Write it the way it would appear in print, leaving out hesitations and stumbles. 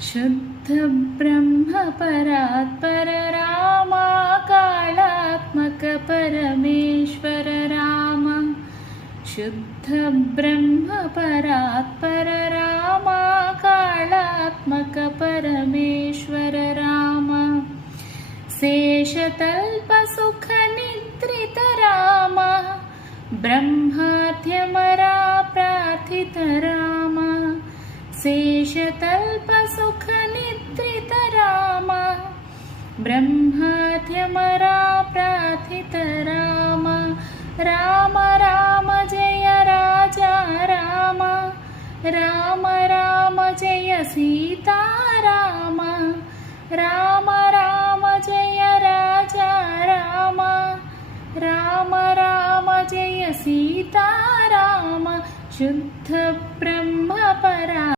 शुद्ध ब्रह्म परात्पर राम कालात्मक परमेश्वर राम। शुद्ध ब्रह्म परात्पर राम कालात्मक परमेश्वर राम। शेषतल्प सुख निद्रित राम ब्रह्माद्यमरा प्रार्थित राम। शेषतल्प सुख निद्रित राम ब्रह्माद्यमरा प्रार्थित राम। राम राम जय राजा राम। राम राम जय सीता राम। राम राम जय राजा राम। राम राम जय सीता राम। शुद्ध ब्रह्म परा